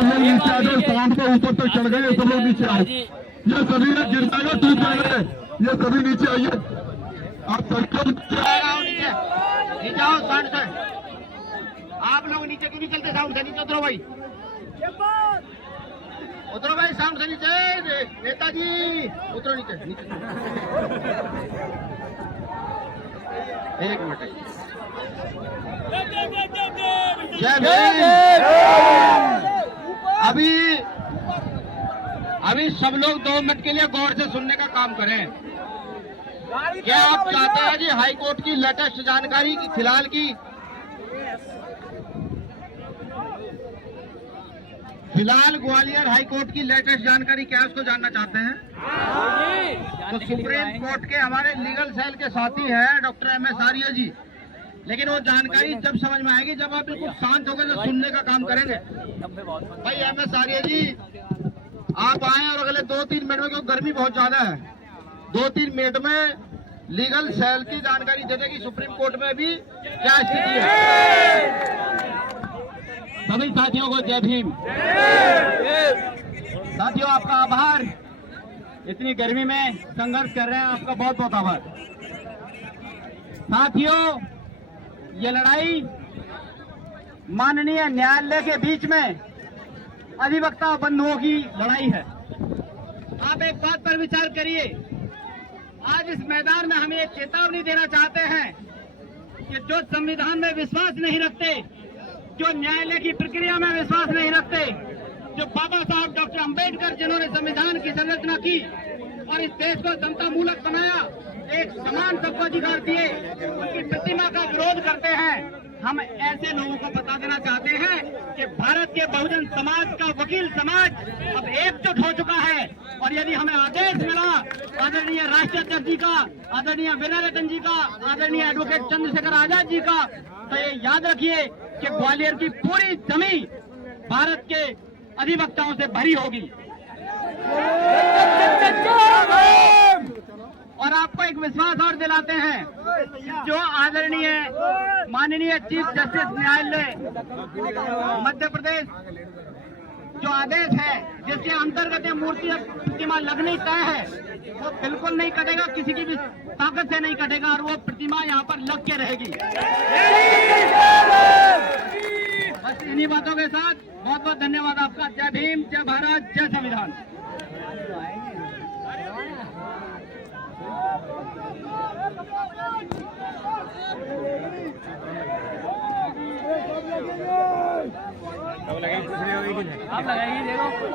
सब लोग नीचे आ जाओ, स्टैंड के ऊपर तक चढ़ गए, सब लोग नीचे आओ। ये सभी ने गिर जाएगा, टूट जाएंगे, ये सभी नीचे आइए। आप सबको नीचे आओ, साउंड से। आप लोग नीचे क्यों नहीं चलते? साउंड से नीचे उतरो भाई, उतरो भाई, साउंड से नीचे। नेताजी उतरो नीचे, एक मिनट। जय भीम। अभी सब लोग 2 मिनट के लिए गौर से सुनने का काम करें। क्या आप चाहते हैं जी हाई कोर्ट की लेटेस्ट जानकारी की फिलहाल ग्वालियर हाई कोर्ट की लेटेस्ट जानकारी क्या है, उसको जानना चाहते हैं? तो सुप्रीम कोर्ट के हमारे लीगल सेल के साथी हैं डॉक्टर MS आर्य जी, लेकिन वो जानकारी जब समझ में आएगी जब आप बिल्कुल शांत होकर तो सुनने का काम करेंगे। भाई MS आर्य जी आप आए और अगले 2-3 मिनट में, क्योंकि गर्मी बहुत ज्यादा है, 2-3 मिनट में लीगल सेल की जानकारी दे देगी सुप्रीम कोर्ट में भी क्या स्थिति है। सभी साथियों को जय भीम। साथियों आपका आभार, इतनी गर्मी में संघर्ष कर रहे हैं, आपका बहुत बहुत आभार। साथियों ये लड़ाई माननीय न्यायालय के बीच में अधिवक्ता और बंधुओं की लड़ाई है। आप एक बात पर विचार करिए, आज इस मैदान में हम एक चेतावनी देना चाहते हैं कि जो संविधान में विश्वास नहीं रखते, जो न्यायालय की प्रक्रिया में विश्वास नहीं रखते, जो बाबा साहब डॉक्टर अंबेडकर जिन्होंने संविधान की संरचना की और इस देश को जनता मूलक बनाया, एक समान सबको अधिकार दिए, उनकी प्रतिमा का विरोध करते हैं, हम ऐसे लोगों को बता देना चाहते हैं कि भारत के बहुजन समाज का वकील समाज अब एकजुट हो चुका है। और यदि हमें आदेश मिला आदरणीय राष्ट्रीय अध्यक्ष जी का, आदरणीय विनय रतन जी का, आदरणीय एडवोकेट चंद्रशेखर आजाद जी का, तो ये याद रखिए कि ग्वालियर की पूरी जमीन भारत के अधिवक्ताओं से भरी होगी। और आपको एक विश्वास और दिलाते हैं, जो आदरणीय माननीय चीफ जस्टिस न्यायालय मध्य प्रदेश जो आदेश है जिसके अंतर्गत ये मूर्ति प्रतिमा लगनी तय है, वो बिल्कुल नहीं कटेगा, किसी की भी ताकत से नहीं कटेगा और वो प्रतिमा यहाँ पर लग के रहेगी। बस इन्हीं बातों के साथ बहुत बहुत धन्यवाद आपका। जय भीम, जय भारत, जय संविधान। आप लगाएंगे देखो।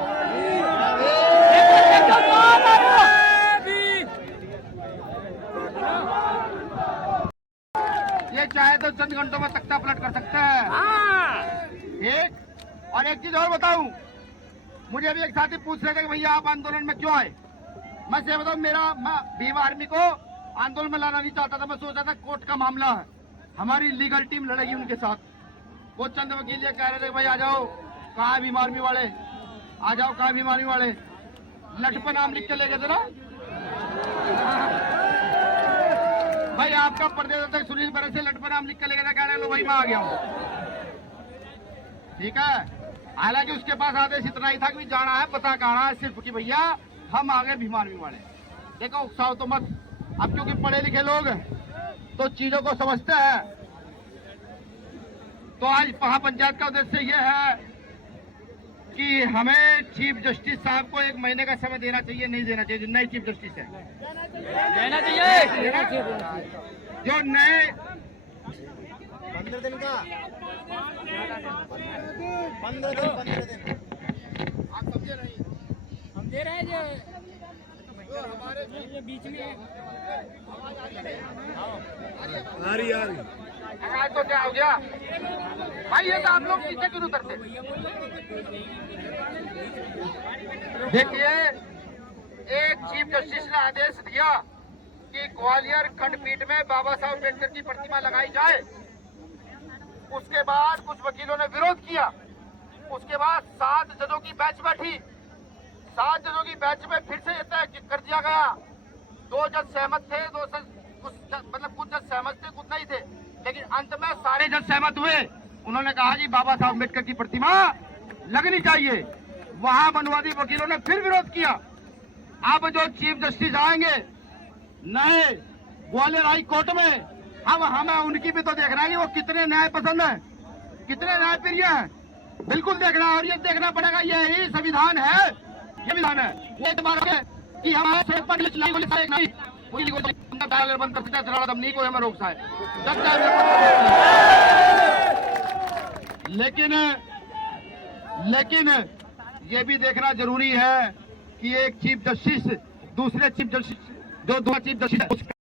ये चाहे तो चंद घंटों में तख्ता पलट कर सकता है। ठीक। और एक चीज और बताऊं, मुझे अभी एक साथी पूछ रहे थे कि भैया आप आंदोलन में क्यों आए। मैं से बताऊं, मैं भीम आर्मी को आंदोलन में लाना नहीं चाहता था। मैं सोचा था कोर्ट का मामला है, हमारी लीगल टीम लड़ेगी उनके साथ। वो चंद वकील ये कह रहे थे भाई आ जाओ, कहाँ भीम आर्मी वाले, आ जाओ कहाँ भीम आर्मी वाले। लटपन नाम लिख के ले गए थे ना भाई, आपका प्रदेश अध्यक्ष सुनील बरस से लटपन नाम लिख के ले गया था, कह रहे लो भाई मैं आ गया हूँ। ठीक है, हालांकि उसके पास आदेश इतना ही था कि जाना है, पता कहना है सिर्फ कि भैया हम आ गए भीम आर्मी वाले। देखो उत्साह तो मत, अब क्योंकि पढ़े लिखे लोग तो चीजों को समझते हैं। तो आज महापंचायत का उद्देश्य यह है कि हमें चीफ जस्टिस साहब को 1 महीने का समय देना चाहिए, नहीं देना चाहिए। जो नए चीफ जस्टिस है देना चाहिए, जो नए 15 दिन का 15 दिन आप समझे नहीं, हम दे रहे हैं जो हमारे बीच में आ रही तो क्या हो गया भाई, ये तो आप लोग नीचे क्यों उतरते। देखिए, एक चीफ जस्टिस ने आदेश दिया कि ग्वालियर खंडपीठ में बाबा साहब अम्बेडकर की प्रतिमा लगाई जाए। उसके बाद कुछ वकीलों ने विरोध किया। उसके बाद 7 जजों की बेंच बैठी। 7 जजों की बेंच में फिर से तय कर दिया गया। 2 जज सहमत थे, कुछ जज सहमत थे, कुछ नहीं थे, लेकिन अंत में सारे जज सहमत हुए। उन्होंने कहा जी बाबा साहब अम्बेडकर की प्रतिमा लगनी चाहिए। वहां मनवादी वकीलों ने फिर विरोध किया। अब जो चीफ जस्टिस आएंगे नए ग्वालियर हाई कोर्ट में, हमें उनकी भी तो देखना है कि वो कितने न्याय पसंद है, कितने न्याय प्रिय हैं। बिल्कुल देखना, और ये देखना पड़ेगा, यही संविधान है, ये विधान है। ये तुम्हारा कि हमारे बंद कर सकता नहीं कोई हमें रोक पाए। लेकिन ये भी देखना जरूरी है कि एक चीफ जस्टिस दूसरे चीफ जस्टिस जो दो चीफ जस्टिस